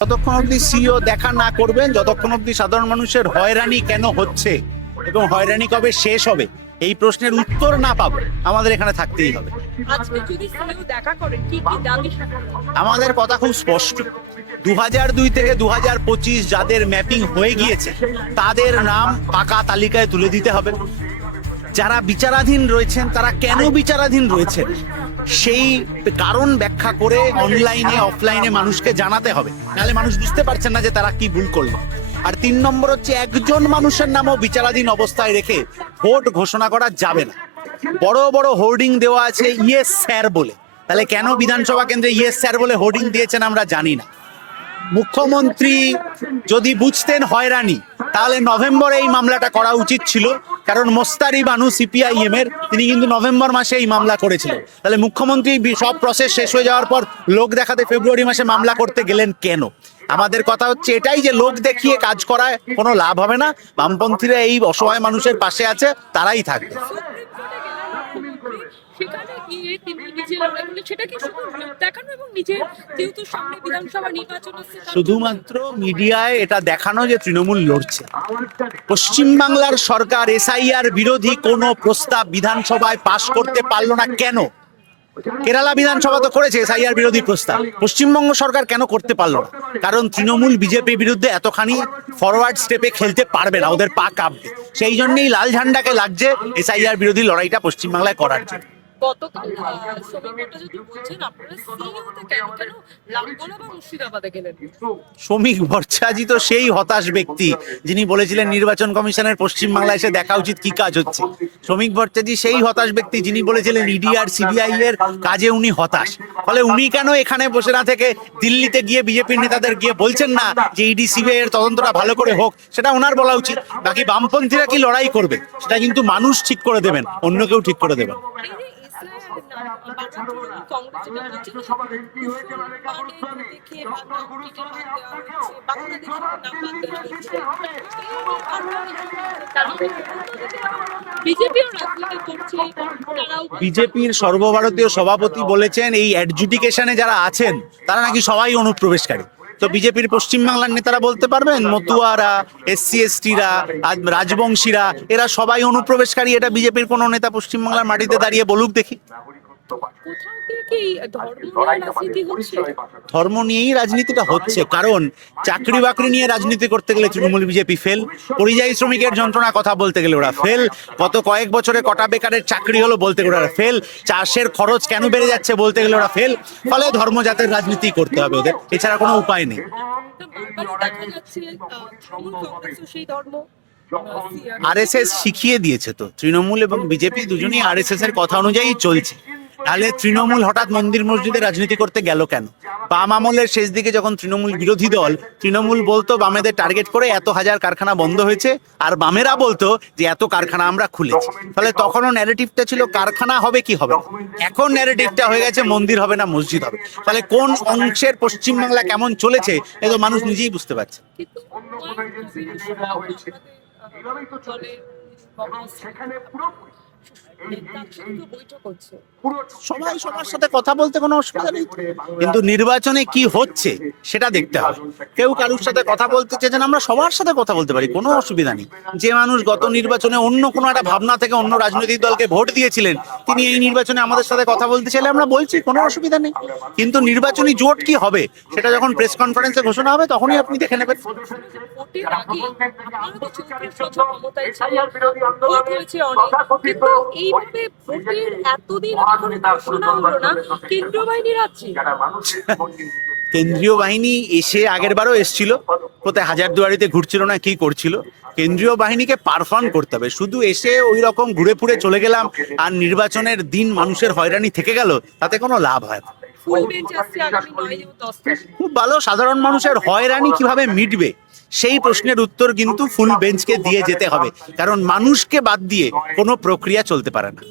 যতক্ষণ অব্দি সিইও দেখা না করবেন, যতক্ষণ অব্দি সাধারণ মানুষের হয়রানি কেন হচ্ছে এবং হয়রানি কবে শেষ হবে এই প্রশ্নের উত্তর না পাবো, আমাদের এখানে থাকতেই হবে। আজকে যদি সিইও দেখা করেন কি কি দাবি? আমাদের কথা খুব স্পষ্ট, 2002 থেকে 2025 যাদের ম্যাপিং হয়ে গিয়েছে তাদের নাম পাকা তালিকায় তুলে দিতে হবে। যারা বিচারাধীন রয়েছেন তারা কেন বিচারাধীন রয়েছেন সেই কারণ ব্যাখ্যা করে অনলাইনে অফলাইনে মানুষকে জানাতে হবে, নাহলে মানুষ বুঝতে পারছেন না যে তারা কি ভুল করলো। আর 3 নম্বর হচ্ছে, একজন মানুষের নামও বিচারাধীন অবস্থায় রেখে ভোট ঘোষণা করা যাবে না। বড় বড় হোর্ডিং দেওয়া আছে ইয়েস স্যার বলে, তাহলে কেন বিধানসভা কেন্দ্রে ইয়েস স্যার বলে হোর্ডিং দিয়েছেন আমরা জানি না। মুখ্যমন্ত্রী যদি বুঝতেন হয়রানি, তাহলে নভেম্বরে এই মামলাটা করা উচিত ছিল, কারণ মোস্তারি বানু সিপিআইএম এর তিনি কিন্তু নভেম্বর মাসে এই মামলা করেছিলেন। তাহলে মুখ্যমন্ত্রী সব প্রসেস শেষ হয়ে যাওয়ার পর লোক দেখাতে ফেব্রুয়ারি মাসে মামলা করতে গেলেন কেন? আমাদের কথা হচ্ছে এটাই যে লোক দেখিয়ে কাজ করায় কোনো লাভ হবে না। বামপন্থীরা এই অসহায় মানুষের পাশে আছে, তারাই থাকবে। সেখানে গিয়ে তিনি নিজে লড়াই করলেন, সেটা কি শুধু লোক দেখানো এবং নিজের যেহেতু সামনে বিধানসভা নির্বাচন আসছে শুধুমাত্র মিডিয়ায় এটা দেখানো যে তৃণমূল লড়ছে? পশ্চিমবাংলার সরকার এসআইআর বিরোধী কোনো প্রস্তাব বিধানসভায় পাশ করতে পারলো না কেন? কেরালা বিধানসভা তো করেছে এসআইআর বিরোধী প্রস্তাব, পশ্চিমবঙ্গ সরকার কেন করতে পারলো না? কারণ তৃণমূল বিজেপির বিরুদ্ধে এতখানি ফরওয়ার্ড স্টেপে খেলতে পারবে না, ওদের পা কাঁপবে। সেই জন্যই লাল ঝান্ডাকে লাগছে এসআইআর বিরোধী লড়াইটা পশ্চিমবাংলায় করার জন্য। গতকাল শ্রমিক ভট্টাচার্য বলছেন আপনারা সিইওতে কেন লালগোলা বা মুর্শিদাবাদে গেলেন? শ্রমিক ভট্টাচার্য তো সেই হতাশ ব্যক্তি যিনি বলেছিলেন নির্বাচন কমিশনের পশ্চিমবাংলায় এসে দেখা উচিত কি কাজ হচ্ছে। শ্রমিক ভট্টাচার্য সেই হতাশ ব্যক্তি যিনি বলেছিলেন ইডি আর সিবিআই এর কাজে উনি হতাশ। ফলে উনি কেন এখানে বসে না থেকে দিল্লিতে গিয়ে বিজেপির নেতাদের গিয়ে বলছেন না যে ইডি সিবিআই এর তদন্তটা ভালো করে হোক? সেটা ওনার বলা উচিত। বাকি বামপন্থীরা কি লড়াই করবে সেটা কিন্তু মানুষ ঠিক করে দেবেন, অন্য কেউ ঠিক করে দেবেন। বিজেপির সর্বভারতীয় সভাপতি বলেছেন এই অ্যাডজুডিকেশনে যারা আছেন তারা নাকি সবাই অনুপ্রবেশকারী। তো বিজেপির পশ্চিমবাংলার নেতারা বলতে পারবেন মতুয়ারা, এসসি এসটিরা, রাজবংশীরা এরা সবাই অনুপ্রবেশকারী? এটা বিজেপির কোনো নেতা পশ্চিমবাংলার মাটিতে দাঁড়িয়ে বলুক দেখি। ধর্ম নিয়েই রাজনীতিটা হচ্ছে, কারণ চাকরি বাকরি নিয়ে রাজনীতি করতে গেলে তৃণমূল বিজেপি ফেল, পরিযায়ী শ্রমিকের যন্ত্রণা কথা বলতে গেলে ওরা ফেল, গত কয়েক বছরে কটা বেকারের চাকরি হলো বলতে গেলে ওরা ফেল, চাষের খরচ কেন বেড়ে যাচ্ছে বলতে গেলে ওরা ফেল। ফলে ধর্মজাতের রাজনীতি করতে হবে ওদের, এছাড়া কোনো উপায় নেই। আরএসএস শিখিয়ে দিয়েছে তো, তৃণমূল এবং বিজেপি দুজনেই আরএসএস এর কথা অনুযায়ী চলছে। তাহলে তৃণমূল হঠাৎ মন্দির মসজিদে রাজনীতি করতে গেল কেন? বাম আমলের শেষ দিকে যখন তৃণমূল বিরোধী দল, তৃণমূল বলতো বামেদের টার্গেট করে এত হাজার কারখানা বন্ধ হয়েছে, আর বামেরা বলতো যে এত কারখানা আমরা খুলেছি। ফলে তখনও ন্যারেটিভটা ছিল কারখানা হবে কি হবে না, এখন ন্যারেটিভটা হয়ে গেছে মন্দির হবে না মসজিদ হবে। ফলে কোন অংশের পশ্চিমবাংলা কেমন চলেছে এ তো মানুষ নিজেই বুঝতে পারছে। সবাই সবার সাথে কথা বলতে কোনো অসুবিধা নেই, কিন্তু নির্বাচনে কি হচ্ছে সেটা দেখতে হবে। কেউ কারুর সাথে কথা বলতে চেয়েছেন, আমরা সবার সাথে কথা বলতে পারি, কোনো অসুবিধা নেই। যে মানুষ গত নির্বাচনে অন্য কোনো একটা ভাবনা থেকে অন্য রাজনৈতিক দলকে ভোট দিয়েছিলেন, তিনি এই নির্বাচনে আমাদের সাথে কথা বলতে চাইলে আমরা বলছি, কোনো অসুবিধা নেই। কিন্তু নির্বাচনী জোট কি হবে সেটা যখন প্রেস কনফারেন্সে ঘোষণা হবে তখনই আপনি দেখে নেবেন। কেন্দ্রীয় বাহিনী এসে আগের বারও এসছিল, কোথায় হাজারদুয়ারিতে ঘুরছিল না কি করছিল? কেন্দ্রীয় বাহিনীকে পারফর্ম করতে হবে, শুধু এসে ওই রকম ঘুরে ফুরে চলে গেলাম আর নির্বাচনের দিন মানুষের হয়রানি থেকে গেল, তাতে কোনো লাভ হয় না। খুব ভালো, সাধারণ মানুষের হয়রানি কিভাবে মিটবে সেই প্রশ্নের উত্তর কিন্তু ফুল বেঞ্চকে দিয়ে যেতে হবে, কারণ মানুষকে বাদ দিয়ে কোনো প্রক্রিয়া চলতে পারে না।